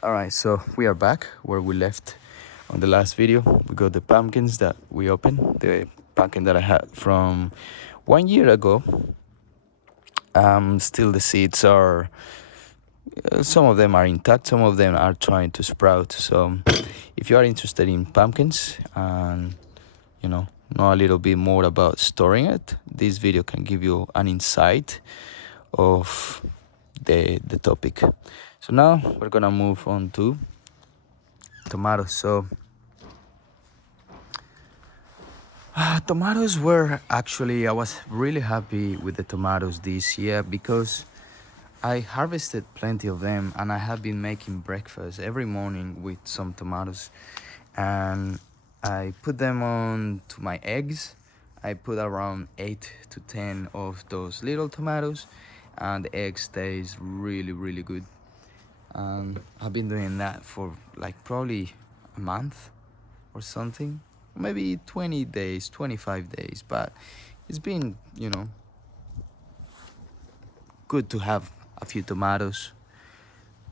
All right, so we are back where we left on the last video. We got the pumpkins that we opened, the pumpkin that I had from 1 year ago. Still the seeds are, some of them are intact, some of them are trying to sprout. So if you are interested in pumpkins and know a little bit more about storing it, this video can give you an insight of the topic. So now we're gonna move on to tomatoes. So tomatoes were actually, I was really happy with the tomatoes this year because I harvested plenty of them and I have been making breakfast every morning with some tomatoes, and I put them on to my eggs. I put around 8 to 10 of those little tomatoes, and the eggs taste really good. I've been doing that for like probably a month or something, maybe 20 days, 25 days, but it's been, good to have a few tomatoes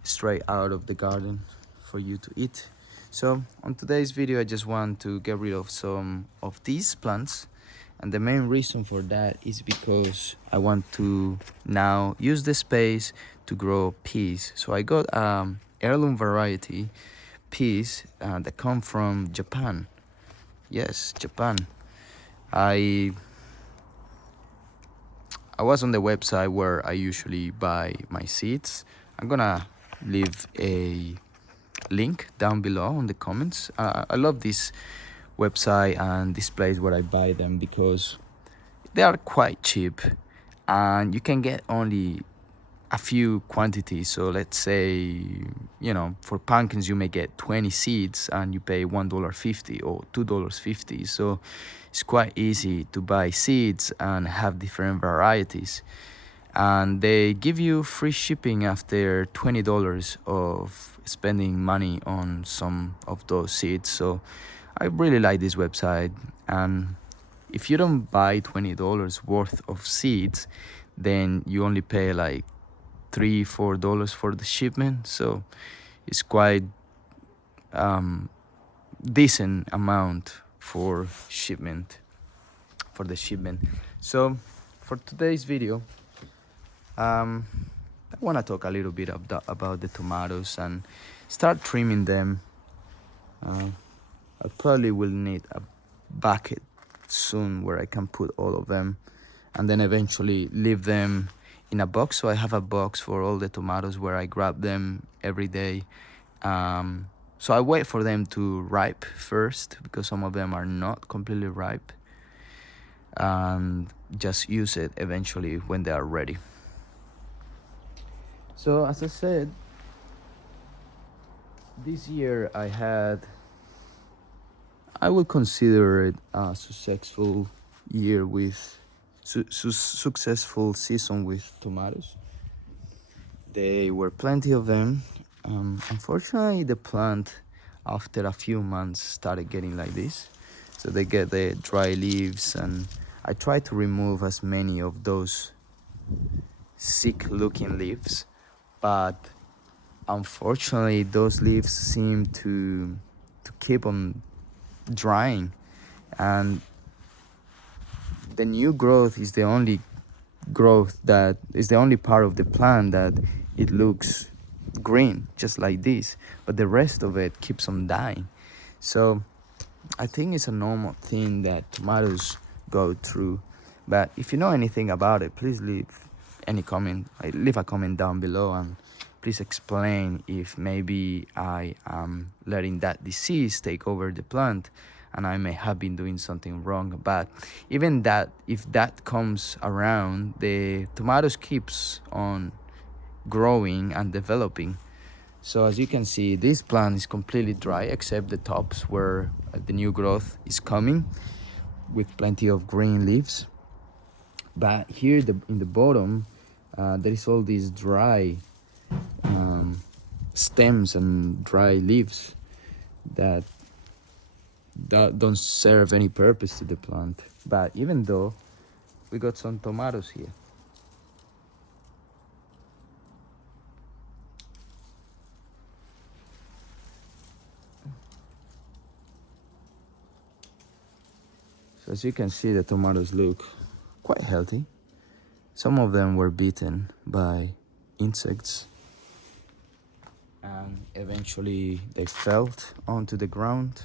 straight out of the garden for you to eat. So on today's video I just want to get rid of some of these plants, and the main reason for that is because I want to now use the space to grow peas. So I got heirloom variety peas that come from Japan. Yes, Japan. I was on the website where I usually buy my seeds. I'm gonna leave a link down below in the comments. I love this website and this place where I buy them because they are quite cheap and you can get only a few quantities. So let's say, for pumpkins you may get 20 seeds and you pay $1.50 or $2.50. So it's quite easy to buy seeds and have different varieties, and they give you free shipping after $20 of spending money on some of those seeds. So I really like this website, and if you don't buy $20 worth of seeds, then you only pay like $3-4 for the shipment. So it's quite decent amount for the shipment. So for today's video, I want to talk a little bit about the tomatoes and start trimming them. I probably will need a bucket soon where I can put all of them, and then eventually leave them in a box. So I have a box for all the tomatoes where I grab them every day. So I wait for them to ripe first because some of them are not completely ripe, and just use it eventually when they are ready. So as I said, this year I will consider it a successful year with successful season with tomatoes. There were plenty of them. Unfortunately, the plant after a few months started getting like this, so they get the dry leaves, and I try to remove as many of those sick looking leaves, but unfortunately those leaves seem to keep on drying, and the new growth is the only part of the plant that it looks green, just like this, but the rest of it keeps on dying. So I think it's a normal thing that tomatoes go through, but if you know anything about it, please leave a comment down below, and please explain if maybe I am letting that disease take over the plant and I may have been doing something wrong. But even that, if that comes around, the tomatoes keeps on growing and developing. So as you can see, this plant is completely dry except the tops where the new growth is coming with plenty of green leaves. But here in the bottom, there is all these dry stems and dry leaves that don't serve any purpose to the plant. But even though we got some tomatoes here, So as you can see, the tomatoes look quite healthy. Some of them were bitten by insects and eventually they fell onto the ground,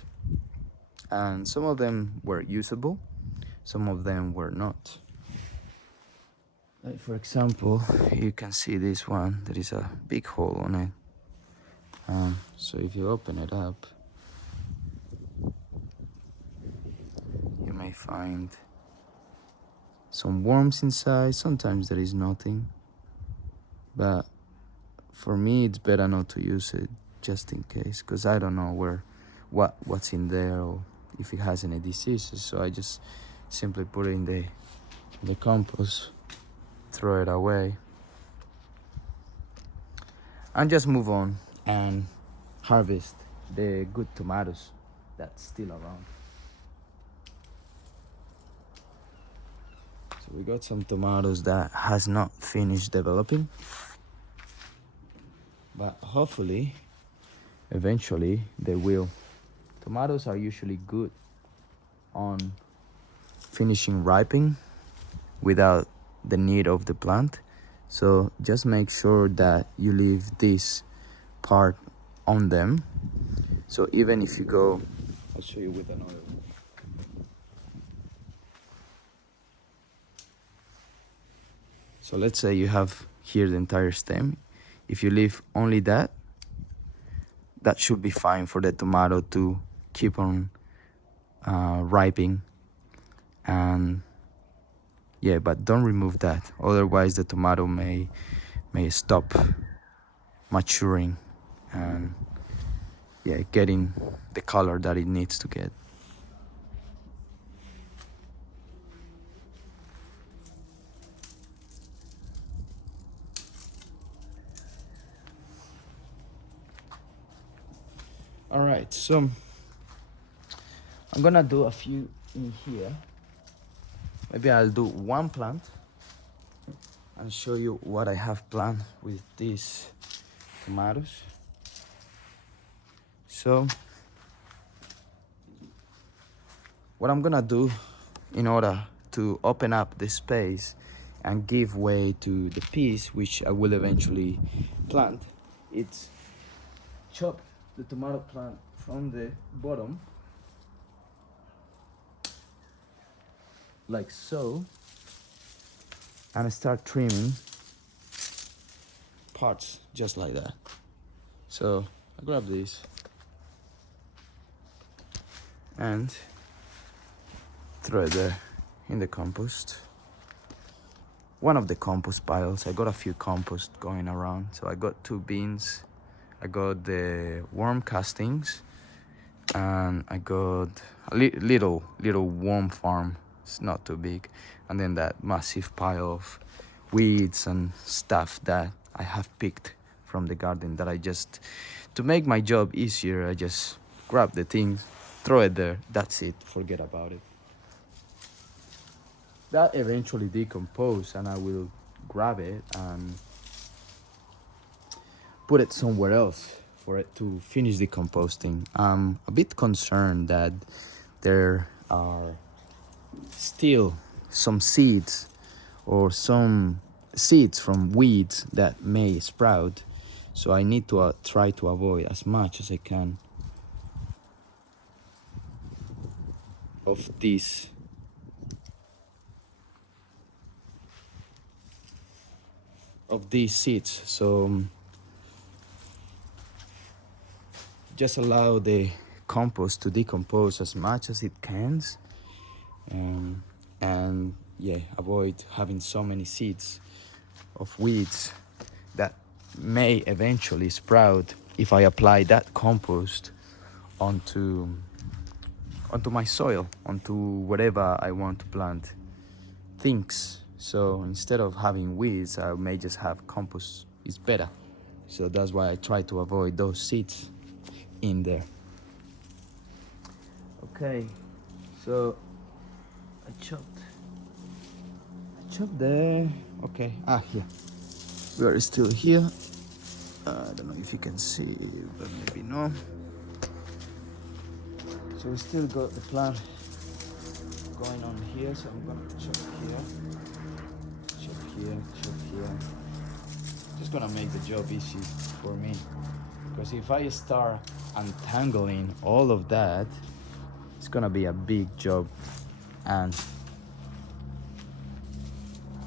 and some of them were usable, some of them were not. Like for example, you can see this one, there is a big hole on it. So if you open it up, you may find some worms inside. Sometimes there is nothing, but for me it's better not to use it just in case, because I don't know what's in there or if it has any diseases. So I just simply put it in the compost, throw it away, and just move on and harvest the good tomatoes that's still around. So we got some tomatoes that has not finished developing, but hopefully eventually they will. Tomatoes are usually good on finishing ripening without the need of the plant, so just make sure that you leave this part on them. So even if you go, I'll show you with another one. So let's say you have here the entire stem. If you leave only that should be fine for the tomato to keep on ripening. And yeah, but don't remove that, otherwise the tomato may stop maturing and yeah, getting the color that it needs to get. All right, so I'm gonna do a few in here. Maybe I'll do one plant and show you what I have planned with these tomatoes. So what I'm gonna do in order to open up the space and give way to the piece which I will eventually plant, it's chop the tomato plant from the bottom like so, and start trimming parts just like that. So I grab this and throw it there in the compost, one of the compost piles. I got a few compost going around, so I got 2 bins. I got the worm castings and I got a little worm farm. It's not too big, and then that massive pile of weeds and stuff that I have picked from the garden that I just, to make my job easier, I just grab the things, throw it there, that's it, forget about it. That eventually decompose and I will grab it and put it somewhere else for it to finish decomposting. I'm a bit concerned that there are still some seeds or some seeds from weeds that may sprout, so I need to try to avoid as much as I can of these seeds. So just allow the compost to decompose as much as it can, and yeah, avoid having so many seeds of weeds that may eventually sprout if I apply that compost onto my soil, onto whatever I want to plant things. So instead of having weeds, I may just have compost. It's better. So that's why I try to avoid those seeds in there. Okay, so I chopped there. Okay, here. We are still here. I don't know if you can see, but maybe no. So we still got the plant going on here, so I'm gonna chop here, chop here, chop here. Just gonna make the job easy for me, because if I start untangling all of that, it's gonna be a big job, and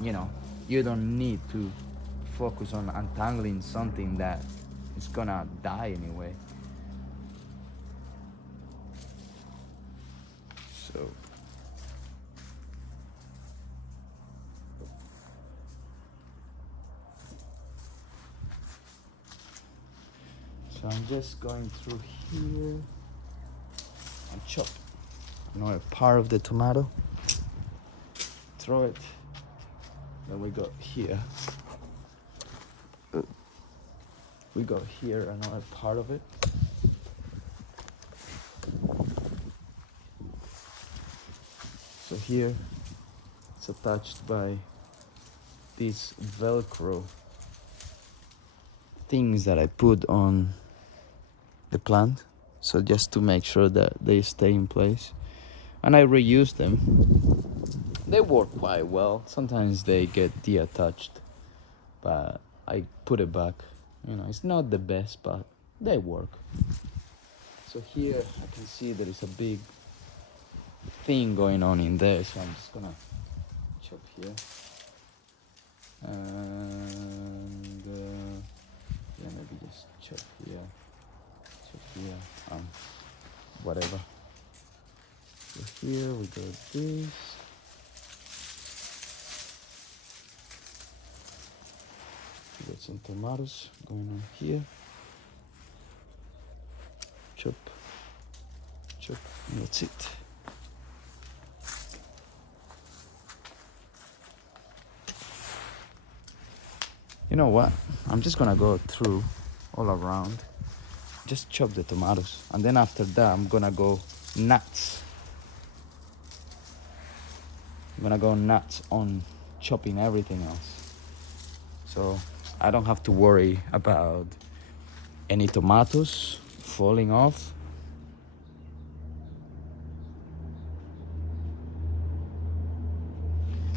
you know, you don't need to focus on untangling something that is gonna die anyway. So I'm just going through here and chop another part of the tomato, throw it, then we go here. We go here, another part of it. So here it's attached by these Velcro things that I put on the plant, so just to make sure that they stay in place, and I reuse them. They work quite well. Sometimes they get deattached, but I put it back. You know, it's not the best, but they work. So here I can see there is a big thing going on in there, so I'm just gonna chop here, and yeah, maybe just chop here, whatever. So here we go this. We got some tomatoes going on here. Chop, chop, and that's it. You know what? I'm just gonna go through all around, just chop the tomatoes, and then after that I'm gonna go nuts. I'm gonna go nuts on chopping everything else, so I don't have to worry about any tomatoes falling off.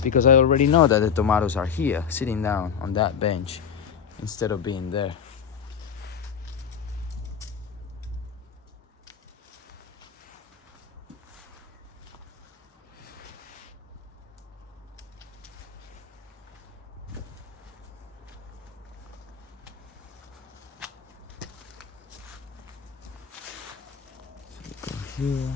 Because I already know that the tomatoes are here, sitting down on that bench, instead of being there. So go here.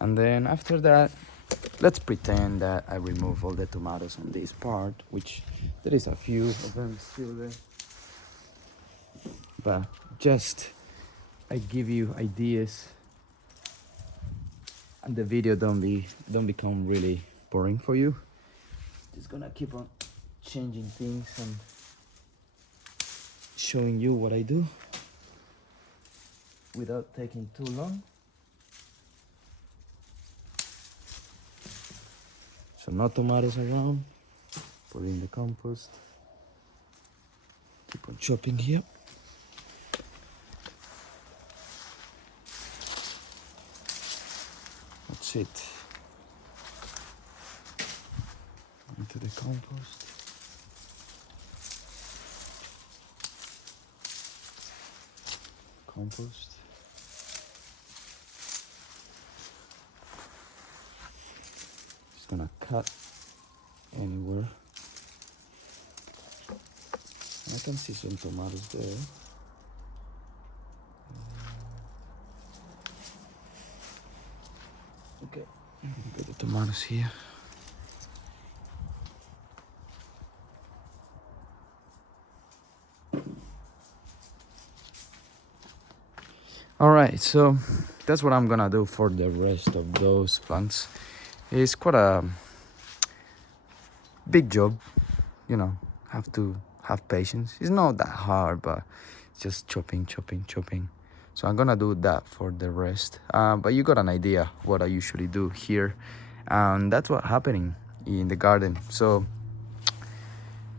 And then after that, let's pretend that I remove all the tomatoes on this part, which there is a few of them still there. But just, I give you ideas, and the video don't become really boring for you. Just gonna keep on changing things and showing you what I do without taking too long. So no tomatoes around, put in the compost, keep on chopping here. That's it. Into the compost. Compost. Gonna cut anywhere. I can see some tomatoes there. Okay, put the tomatoes here. All right, so that's what I'm gonna do for the rest of those plants. It's quite a big job, you know, have to have patience. It's not that hard, but it's just chopping. So I'm gonna do that for the rest. But you got an idea what I usually do here. And that's what's happening. in the garden. So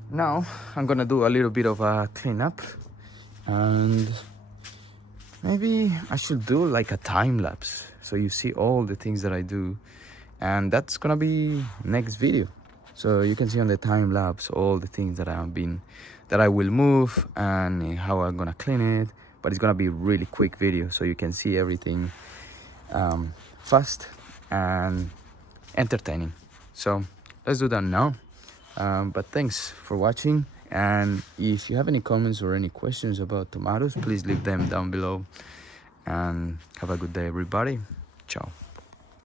now I'm gonna do a little bit of a cleanup, and maybe I should do like a time lapse so you see all the things that I do, and that's gonna be next video. So you can see on the time lapse all the things that I will move and how I'm gonna clean it. But it's gonna be a really quick video so you can see everything fast and entertaining. So let's do that now. But thanks for watching, and if you have any comments or any questions about tomatoes, please leave them down below, and have a good day everybody. Ciao.